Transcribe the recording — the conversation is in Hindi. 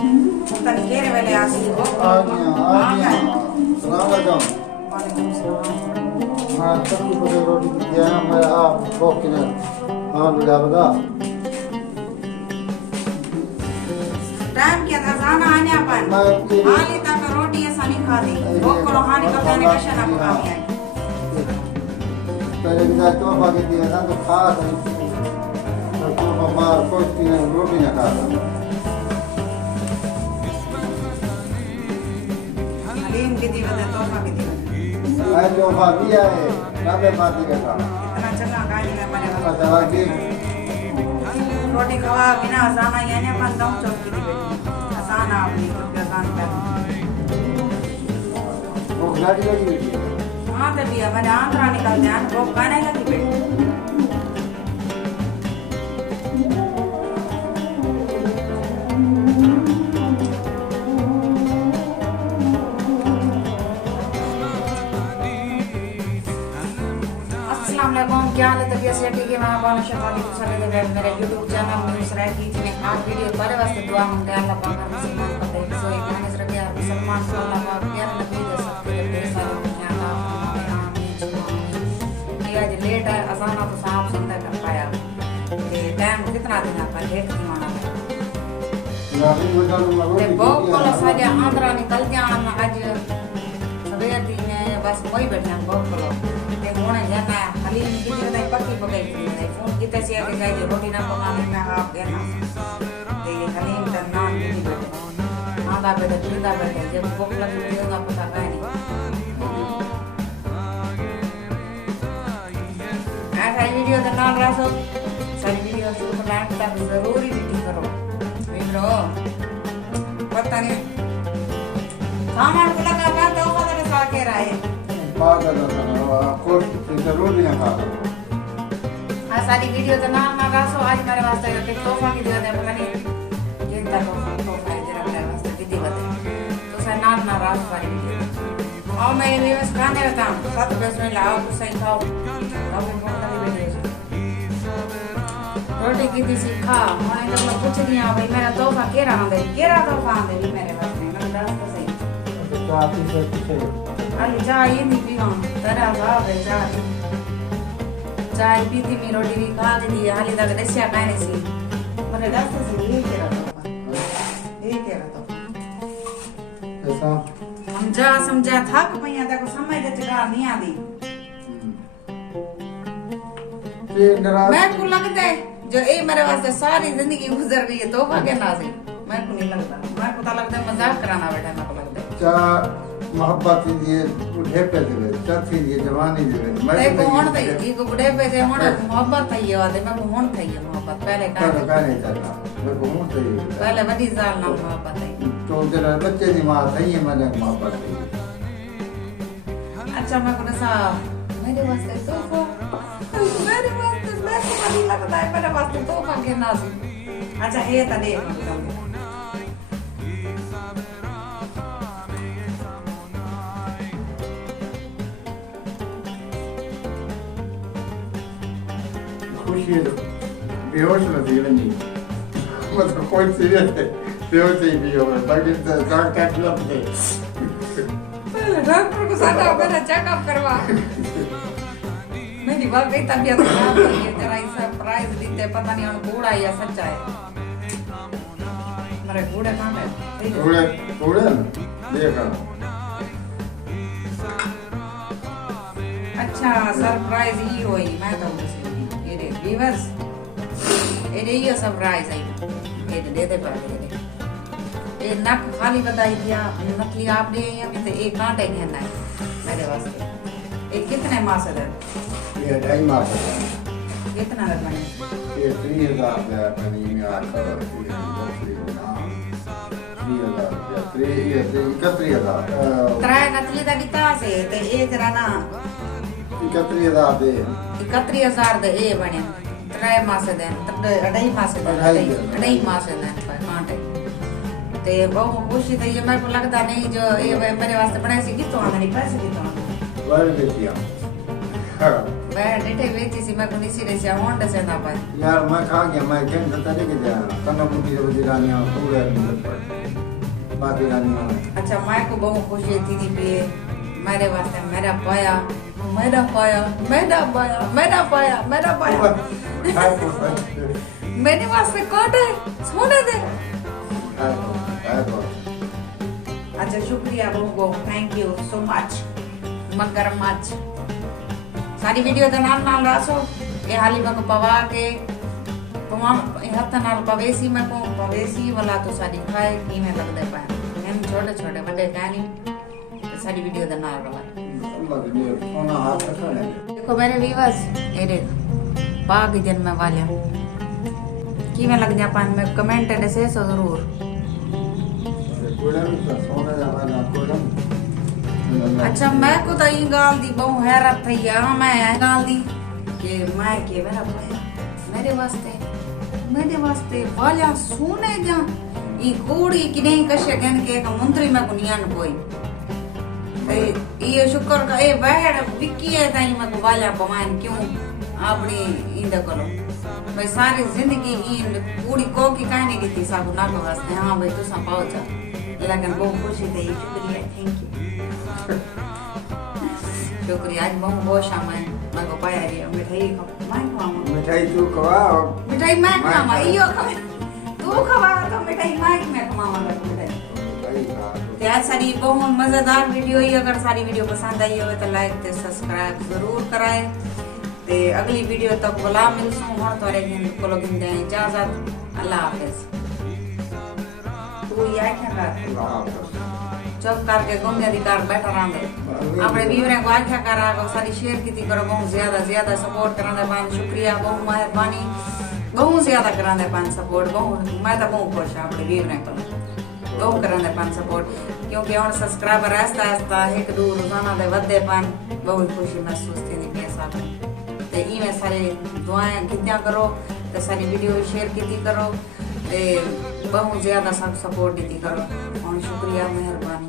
तन घेरे वाले आसी हो आ गया सलाम अलैकुम वालेकुम सलाम हाँ सब्जी को रोटी दिया मैं आप भोग के ना हाँ लगा टाइम क्या था जाना आने अपन हाली तक रोटी ऐसा नहीं खाती भूख को हानि का खाने का शना पका है पहले भी तो बाकी दिया ना तो खा तो बाहर कोई रोटी ना खाता हलीम की दी वजह तोहफा की दी मैं जो दिया है नब्बे पाती का था इतना चंगा खाने में मने दवा की रोटी खवा बिना जाना यानी अपन दम चौक की दी बेटी आसान अपनी रुपया आसान कर वो गाड़ी लगी हुई है हाँ तो भैया मैंने आंध्रा निकल जान वो गाने लगी बेटी क्या हाल है तबीयत से ठीक है मैं बानो शफादी दूसरे दिन मेरे YouTube चैनल न्यूज़ रह की थी आज वीडियो पर वास्ते दुआ मांगते हैं अल्लाह पाक हर मुसलमान को दे सो एक माने रखे यार मुसलमान को अल्लाह पाक प्यार नबी दे सकते हैं दे सारे दुनिया का आमीन ये आज लेट है अजाना तो साहब सुनता कर पाया ये टाइम कितना दिन पर लेट थी माना ते बहुत कोला सारे आंध्रा निकल जान आज सवेर दिन बस वही बैठे बहुत कोला होने जाना है हलीम की जो नहीं पक्की पकाई थी फोन की तैसे आके जाइए रोटी ना पकाने में आप देना ते हलीम का नाम की बैठे आधा बैठे सीधा बैठे जब भूख लगी तो ना पता नहीं ऐसा वीडियो तो ना रखो सारी वीडियो शुरू लाइक तक जरूरी वीडियो करो वीडियो पता नहीं सामान को लगा बात तो खबर सा के रहे जरूर भी ना खा आज सारी वीडियो तो ना रखो आज मेरे वास्ते एक तोहफा की दे दे पता नहीं जिंदा तोहफा है जरा मेरे वास्ते विधि बता तो सर ना रखो सारी वीडियो और मैं भी बस खाने रहता हूँ 7 बजे में लाओ तो सही खाओ अब मैं खाने बैठे रोटी की थी सीखा मैं जब मैं पूछ रही हूँ भाई मेरा तोहफा के रहा तोहफा दे मेरे वास्ते मैं दस तो सही अली चाय ये नहीं पी हम तेरा भाव है चाय पी थी मैं रोटी भी खा दी हाली तक रसिया खाने सी मैंने दस से ये कह रहा था ऐसा समझा था कि भैया देखो समय के जगह नहीं आती मैं को लगता है जो ये मेरे वास्ते सारी जिंदगी गुजर गई है तोहफा के ना से मैं को नहीं लगता मैं को लगता है मजाक कराना बैठा मैं को लगता है चा मोहब्बत ये बुढ़े पे दे चाची ये जवानी दे मैं को होन थई ई को बुढ़े पे जे होन मोहब्बत थई है वादे मैं को होन थई है मोहब्बत पहले का नहीं चलता मैं को होन थई पहले बड़ी जाल ना मोहब्बत थई तो जरा बच्चे की मां थई है मैंने मोहब्बत थी अच्छा मैं को सा मेरे वास्ते तोहफा मेरे वास्ते मैं को नहीं लगता है मेरे वास्ते तोहफा के ना अच्छा ये त दे खुशी बेहोश न थी वञी मतलब कोई सीरियस है बेहोश ही भी हो बाकी डॉक्टर क्लब थे पहले डॉक्टर को सादा मेरा चेकअप करवा मेरी बात नहीं तबीयत खराब है ये जरा इस प्राइस देते पता नहीं उन कूड़ा या सच्चा है मेरे कूड़े कहां है कूड़े देखा अच्छा सरप्राइज ही हुई मैं तो व्यूअर्स ये सरप्राइज है ये दे पर ये नक खाली बताई दिया नकली आप दे या तो एक कांटे कहना है मेरे वास्ते ये कितने मास है ये 2.5 मास है कितना लगने ये 3000 रुपया कहीं में आता है 3000 त्रै नकली दा दिता से ते ए जरा ना 31,000 दे 31,000 दे ए बने त्रै मास दे 2.5 मास दे 2.5 मास दे कांटे ते बहुत खुशी थी ये मेरे को लगता नहीं जो ये मेरे वास्ते बनाई सी कितों आने पैसे कितों वर्ग दिया हां मैं डिटे वेची सी मैं को निसी रे से होंड से ना पाए यार मैं खा गया मैं कैन तो तरीके जा कन्ना बुद्धि से बदी रानियां पूरे बाकी रानियां अच्छा मैं को बहुत खुशी थी दी पे मेरे वास्ते मेरा पाया मेरे वास्ते कोट है सोने दे अच्छा शुक्रिया बहुत थैंक यू सो मच मगर मच सारी वीडियो दा नाल रासो ये हाली में को पवा के तमाम हथ नाल पवेसी में को पवेसी वाला तो सारी खाए की में लग दे पाए हम छोटे छोटे बड़े गानी तो सारी वीडियो दा नाल वाला सोना हाथ रखा है देखो मेरे व्यूअर्स ये देख बाग जन्म वाले की में लग जा पान में कमेंट ऐसे सो जरूर कोलम सोना जा वाला कोलम अच्छा मैं को तो ये गाल दी बहु हैरत थई है मैं गाल दी कि मैं के मेरा मेरे वास्ते वाला सुने जा ई कोड़ी कि नहीं कशे गन के मंत्री में को नियन कोई ये शुक्र का ए बहड़ विकी है ताई में को वाला पमान क्यों अपनी इंद करो भाई सारी जिंदगी इन पूरी को की कहानी की थी साबु ना को वास्ते हां भाई तू सा पहुंचा लेकिन बहुत खुशी थी शुक्रिया थैंक यू शुक्रिया आज बहुत शाम मैं को पाया रे मिठाई मैं खाऊं मिठाई तू खवा मिठाई मैं खावा इयो खा तू खवा तो मिठाई मैं खावा मिठाई ते आज सारी बहुत मजेदार वीडियो ही अगर सारी वीडियो पसंद आई हो तो लाइक ते सब्सक्राइब जरूर कराए ते अगली वीडियो तक बुला मिलसूं हुन तोरे को लोग दे इजाजत अल्लाह हाफिज तू या क्या कर चुप करके गुंगे अधिकार बैठा रहंदे अपने वीवरे को आख्या करा को सारी शेयर की करो बहुत ज्यादा सपोर्ट कराने पान शुक्रिया बहुत मेहरबानी बहुत ज्यादा कराने पान सपोर्ट बहुत मैं तो बहुत खुश हूं अपने वीवरे को बहुत कराने पान सपोर्ट क्योंकि और सब्सक्राइबर आस्ता एक दो रोजाना दे वधे पान बहुत खुशी महसूस थी नहीं साहब ते ई में सारे दुआएं कितना करो ते सारी वीडियो शेयर की करो ते बहुत ज्यादा सब सपोर्ट दी करो और शुक्रिया मेहरबानी।